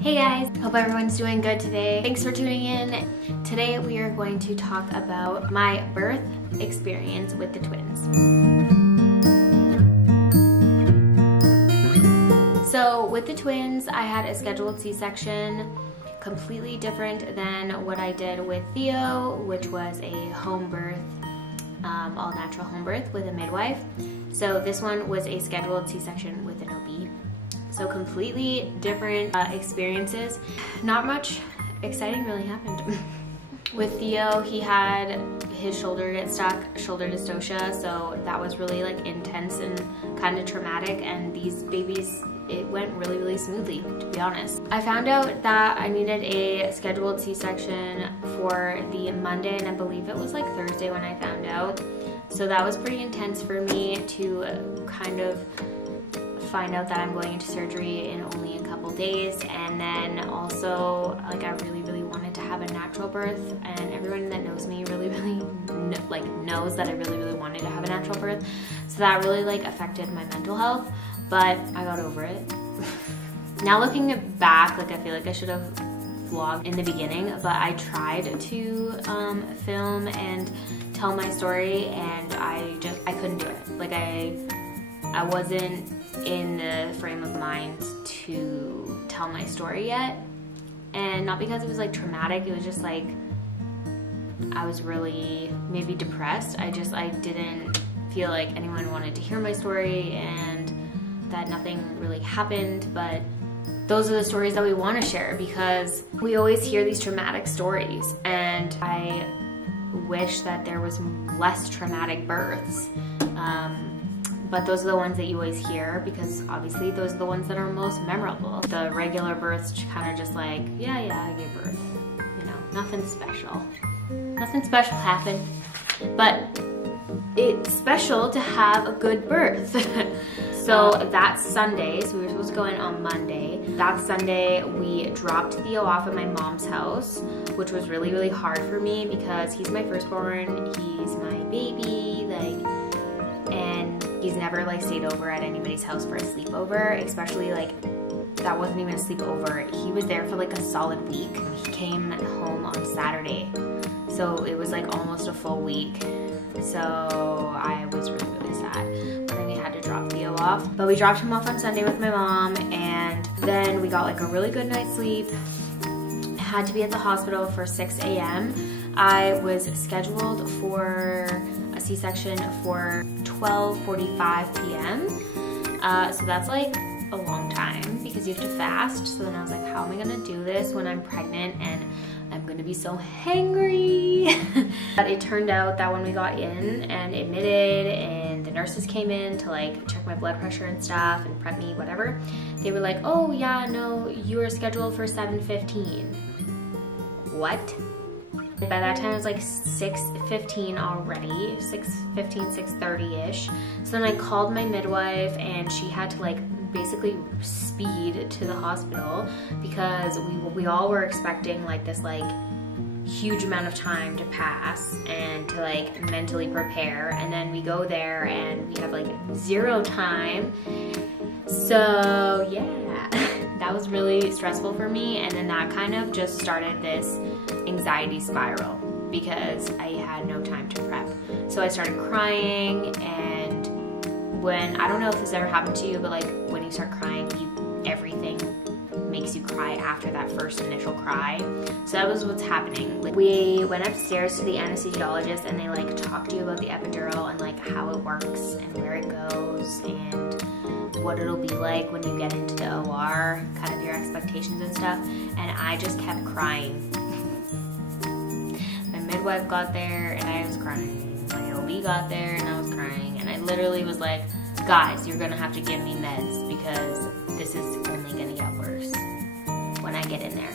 Hey guys, hope everyone's doing good today. Thanks for tuning in. Today we are going to talk about my birth experience with the twins. So with the twins, I had a scheduled C-section, completely different than what I did with Theo, which was a home birth, all natural home birth with a midwife. So this one was a scheduled C-section with an OB. So completely different experiences. Not much exciting really happened. With Theo, he had his shoulder get stuck, shoulder dystocia, so that was really like intense and kind of traumatic, and these babies, it went really smoothly, to be honest. I found out that I needed a scheduled C-section for the Monday, and I believe it was like Thursday when I found out. So that was pretty intense for me to kind of find out that I'm going into surgery in only a couple days, and then also like I really wanted to have a natural birth, and everyone that knows me really knows that I really wanted to have a natural birth, so that really like affected my mental health, but I got over it. Now looking back, like I feel like I should have vlogged in the beginning, but I tried to film and tell my story, and I couldn't do it. Like I wasn't in the frame of mind to tell my story yet, and not because it was like traumatic, it was just like I was really maybe depressed. I didn't feel like anyone wanted to hear my story and that nothing really happened, but those are the stories that we want to share because we always hear these traumatic stories, and I wish that there was less traumatic births. But those are the ones that you always hear because obviously those are the ones that are most memorable. The regular births kind of just like, yeah, I gave birth. You know, nothing special. Nothing special happened. But it's special to have a good birth. So that Sunday, so we were supposed to go in on Monday. That Sunday we dropped Theo off at my mom's house, which was really hard for me because he's my firstborn, he's my baby, and he's never like stayed over at anybody's house for a sleepover, especially like that wasn't even a sleepover. He was there for like a solid week. He came home on Saturday, so it was like almost a full week. So I was really sad. But then we had to drop Theo off. But we dropped him off on Sunday with my mom, and then we got like a really good night's sleep. Had to be at the hospital for 6 a.m. I was scheduled for a C-section for 12:45 p.m. So that's like a long time because you have to fast. So then I was like, how am I gonna do this when I'm pregnant and I'm gonna be so hangry? But it turned out that when we got in and admitted and the nurses came in to like check my blood pressure and stuff and prep me, whatever, they were like, oh yeah, no, you were scheduled for 7:15. What? By that time it was like 6:15 already, 6:15, 6:30-ish. So then I called my midwife, and she had to like basically speed to the hospital because we all were expecting like this like huge amount of time to pass and to like mentally prepare, and then we go there and we have like zero time. So yeah, that was really stressful for me, and then that kind of just started this anxiety spiral because I had no time to prep. So I started crying, and when, I don't know if this ever happened to you, but like when you start crying, everything makes you cry after that first initial cry. So that was what's happening. Like, we went upstairs to the anesthesiologist, and they like talk to you about the epidural and like how it works and where it goes and what it'll be like when you get into the OR, kind of your expectations and stuff, and I just kept crying. My midwife got there and I was crying. My OB got there and I was crying, and I literally was like, guys, you're gonna have to give me meds because this is only gonna get worse when I get in there.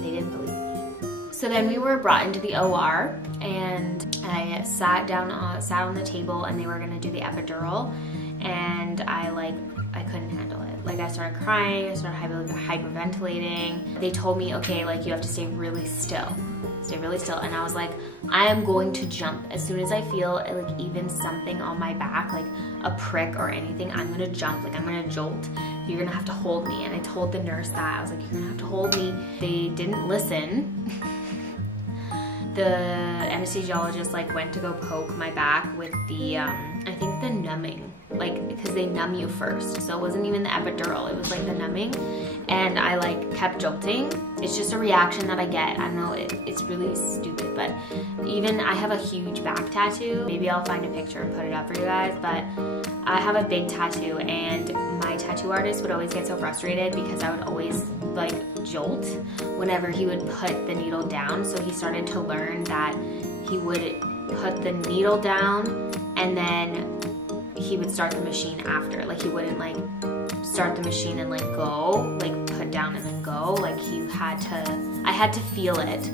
They didn't believe me. So then we were brought into the OR, and I sat on the table, and they were gonna do the epidural, and I couldn't handle it. Like Like I started crying, I started hyperventilating. They told me, okay, like you have to stay really still. Stay really still. And I was like, I am going to jump. As soon as I feel like even something on my back, like a prick or anything, I'm gonna jump, like I'm gonna jolt. You're gonna have to hold me. And I told the nurse that. I was like, you're gonna have to hold me. They didn't listen. The anesthesiologist like went to go poke my back with the, I think the numbing, like because they numb you first. So it wasn't even the epidural, it was like the numbing. And I like kept jolting. It's just a reaction that I get. I don't know, it's really stupid, but even I have a huge back tattoo. Maybe I'll find a picture and put it up for you guys, but I have a big tattoo and my tattoo artist would always get so frustrated because I would always like jolt whenever he would put the needle down. So he started to learn that he would put the needle down and then he would start the machine after. Like he wouldn't like start the machine and like go, like put down and then go. Like I had to feel it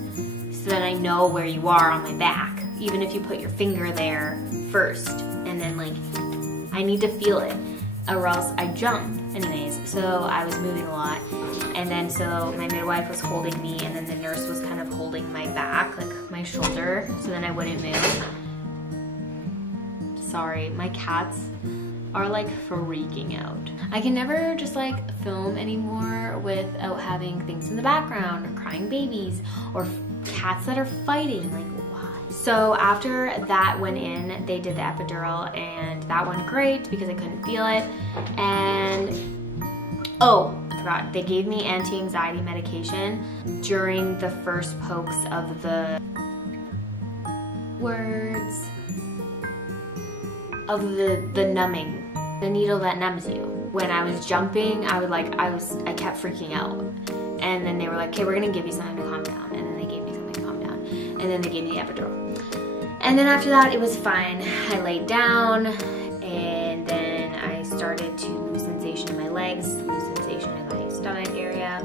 so that I know where you are on my back. Even if you put your finger there first and then like, I need to feel it or else I jump. Anyways, so I was moving a lot. And then so my midwife was holding me and then the nurse was kind of holding my back, like my shoulder, so then I wouldn't move. Sorry, my cats are like freaking out. I can never just like film anymore without having things in the background or crying babies or cats that are fighting, like why? So after that went in, they did the epidural and that went great because I couldn't feel it. And oh, I forgot, they gave me anti-anxiety medication during the first pokes of the words of the numbing, the needle that numbs you. When I was jumping, I kept freaking out. And then they were like, okay, we're gonna give you something to calm down. And then they gave me something to calm down. And then they gave me the epidural. And then after that, it was fine. I laid down and then I started to lose sensation in my legs, lose sensation in my stomach area.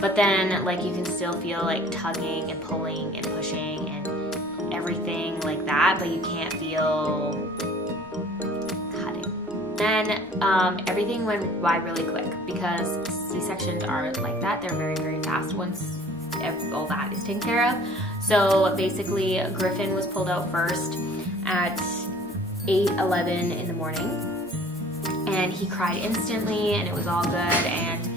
But then like you can still feel like tugging and pulling and pushing and everything like that, but you can't feel cutting. Then everything went by really quick because C-sections are like that. They're very, very fast once all that is taken care of. So basically Griffin was pulled out first at 8:11 in the morning and he cried instantly and it was all good, and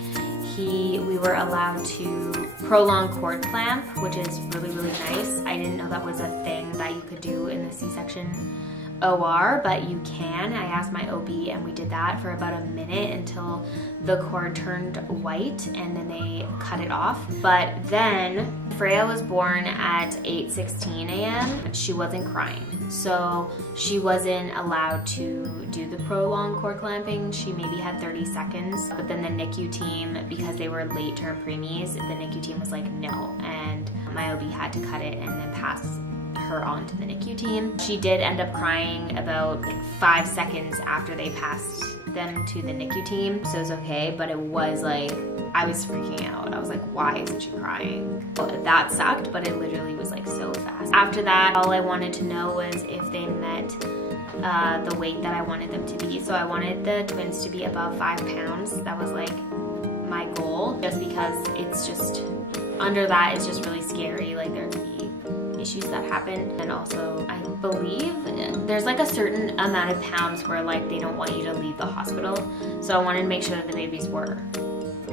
we were allowed to prolong cord clamp, which is really, really nice. I didn't know that was a thing that you could do in the C-section OR, but you can. I asked my OB and we did that for about a minute until the cord turned white and then they cut it off. But then Freya was born at 8:16 a.m. She wasn't crying, so she wasn't allowed to do the prolonged cord clamping. She maybe had 30 seconds, but then the NICU team, because they were late term preemies, the NICU team was like no, and my OB had to cut it and then pass her on to the NICU team. She did end up crying about 5 seconds after they passed them to the NICU team, so it was okay, but it was like, I was freaking out. I was like, why isn't she crying? That sucked, but it literally was like so fast. After that, all I wanted to know was if they met the weight that I wanted them to be. So I wanted the twins to be above 5 pounds. That was like my goal, just because it's just, under that it's just really scary. Like there could be issues that happen, and also I believe there's like a certain amount of pounds where like they don't want you to leave the hospital, so I wanted to make sure that the babies were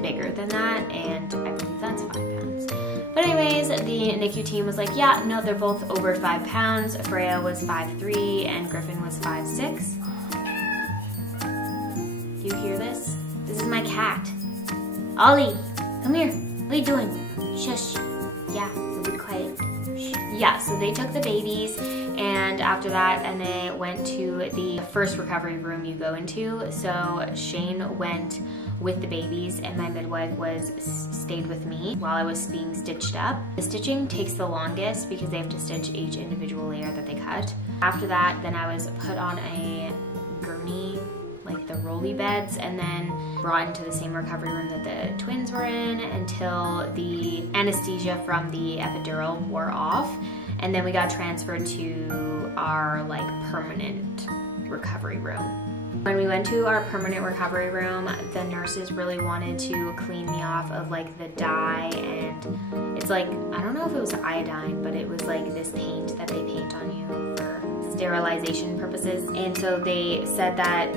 bigger than that, and I believe that's 5 pounds. But anyways, the NICU team was like, yeah, no, they're both over 5 pounds. Freya was 5'3" and Griffin was 5'6". Do you hear this? This is my cat. Ollie, come here. What are you doing? Shush. Yeah, so be quiet. Yeah, so they took the babies, and after that, and they went to the first recovery room you go into. So Shane went with the babies, and my midwife stayed with me while I was being stitched up. The stitching takes the longest because they have to stitch each individual layer that they cut. After that, then I was put on a gurney, like the rolly beds, and then brought into the same recovery room that the twins were in until the anesthesia from the epidural wore off, and then we got transferred to our like permanent recovery room. When we went to our permanent recovery room, the nurses really wanted to clean me off of like the dye, and it's like, I don't know if it was iodine, but it was like this paint that they paint on you for sterilization purposes. And so they said that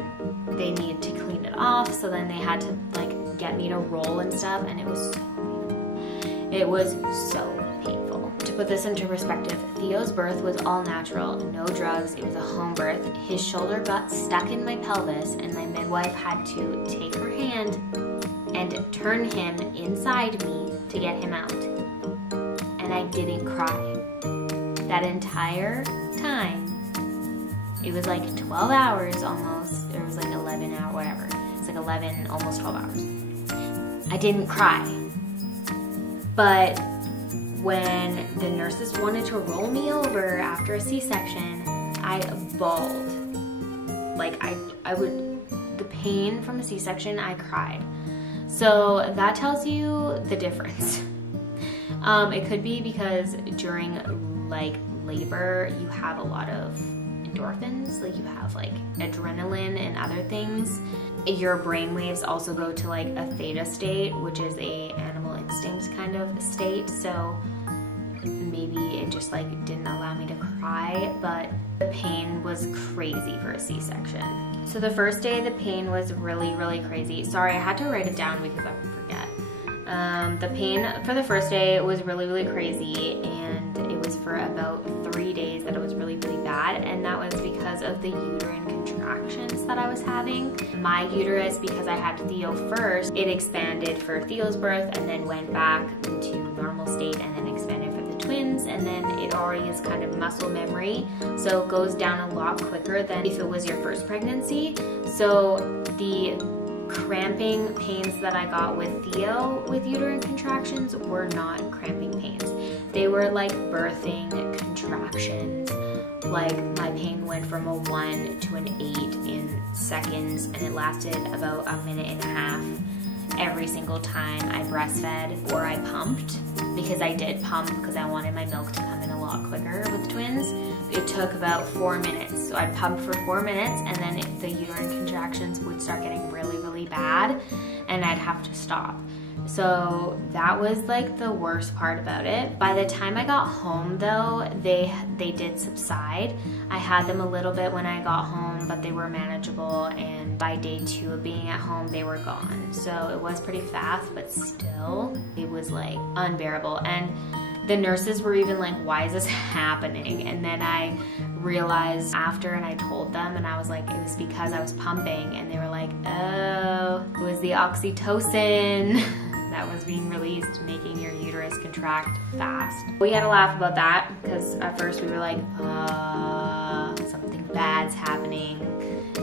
they needed to clean it off, so then they had to like get me to roll and stuff, and it was so painful. It was so painful. To put this into perspective, Theo's birth was all natural, no drugs, it was a home birth. His shoulder got stuck in my pelvis, and my midwife had to take her hand and turn him inside me to get him out. And I didn't cry. That entire time, it was like 12 hours almost, or it was like 11 hours, whatever. It's like 11, almost 12 hours. I didn't cry. But when the nurses wanted to roll me over after a C-section, I bawled. Like the pain from a C-section, I cried. So that tells you the difference. It could be because during like labor, you have a lot of endorphins, like you have like adrenaline and other things. Your brain waves also go to like a theta state, which is a animal instinct kind of state. So maybe it just like didn't allow me to cry, but the pain was crazy for a C-section. So the first day, the pain was really, really crazy. Sorry, I had to write it down because I would forget. The pain for the first day was really, really crazy, and it was for about 3 days that it was really, really bad, and that was because of the uterine contractions that I was having. My uterus, because I had Theo first, it expanded for Theo's birth and then went back into normal state and then expanded for the twins, and then it already is kind of muscle memory, so it goes down a lot quicker than if it was your first pregnancy. So the cramping pains that I got with Theo with uterine contractions were not cramping pains. They were like birthing contractions. Like my pain went from a 1 to an 8 in seconds, and it lasted about a minute and a half every single time I breastfed or I pumped, because I did pump because I wanted my milk to come in a lot quicker with twins. It took about 4 minutes. So I'd pump for 4 minutes, and then the uterine contractions would start getting really, really bad, and I'd have to stop. So that was like the worst part about it. By the time I got home though, they did subside. I had them a little bit when I got home, but they were manageable, and by day 2 of being at home, they were gone. So it was pretty fast, but still, it was like unbearable. And the nurses were even like, why is this happening? And then I realized after, and I told them, and I was like, it was because I was pumping, and they were like, oh, it was the oxytocin that was being released, making your uterus contract fast. We had to laugh about that, because at first we were like, something bad's happening,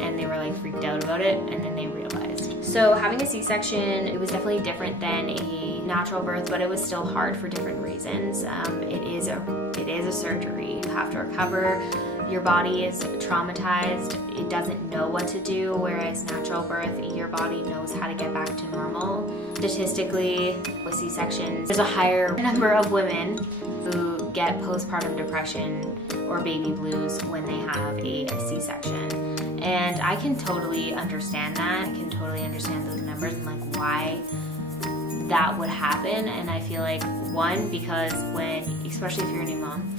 and they were like freaked out about it, and then they realized. So having a C-section, it was definitely different than a natural birth, but it was still hard for different reasons. It is a surgery. You have to recover. Your body is traumatized. It doesn't know what to do, whereas natural birth, your body knows how to get back to normal. Statistically, with C-sections, there's a higher number of women who get postpartum depression or baby blues when they have a C-section. And I can totally understand that. I can totally understand those numbers and like why that would happen. And I feel like, one, because when, especially if you're a new mom,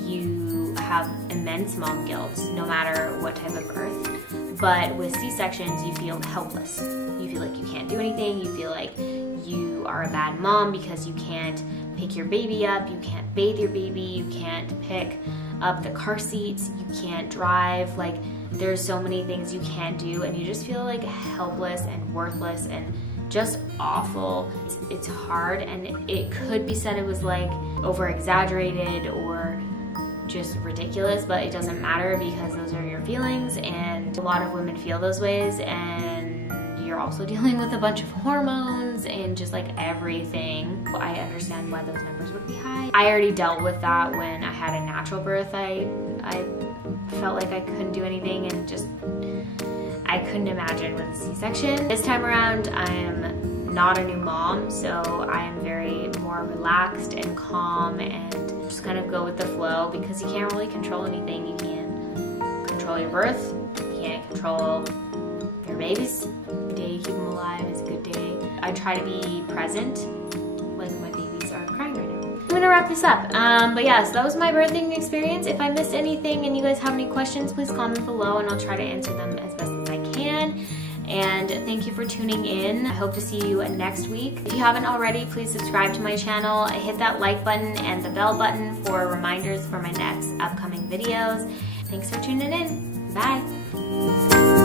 you have immense mom guilt no matter what type of birth. But with C-sections, you feel helpless. You feel like you can't do anything. You feel like you are a bad mom because you can't pick your baby up, you can't bathe your baby, you can't pick up the car seats, you can't drive. Like, there's so many things you can't do, and you just feel like helpless and worthless and just awful. It's hard, and it could be said it was like over-exaggerated or just ridiculous, but it doesn't matter because those are your feelings, and a lot of women feel those ways, and you're also dealing with a bunch of hormones and just like everything. I understand why those numbers would be high. I already dealt with that when I had a natural birth. I felt like I couldn't do anything, and just I couldn't imagine with a C-section. This time around, I am not a new mom, so I am very more relaxed and calm and just kind of go with the flow, because you can't really control anything. You can't control your birth, you can't control baby's day, keep them alive, it's a good day. I try to be present when my babies are crying right now. I'm gonna wrap this up. But yeah, so that was my birthing experience. If I missed anything and you guys have any questions, please comment below and I'll try to answer them as best as I can. And thank you for tuning in. I hope to see you next week. If you haven't already, please subscribe to my channel. Hit that like button and the bell button for reminders for my next upcoming videos. Thanks for tuning in. Bye.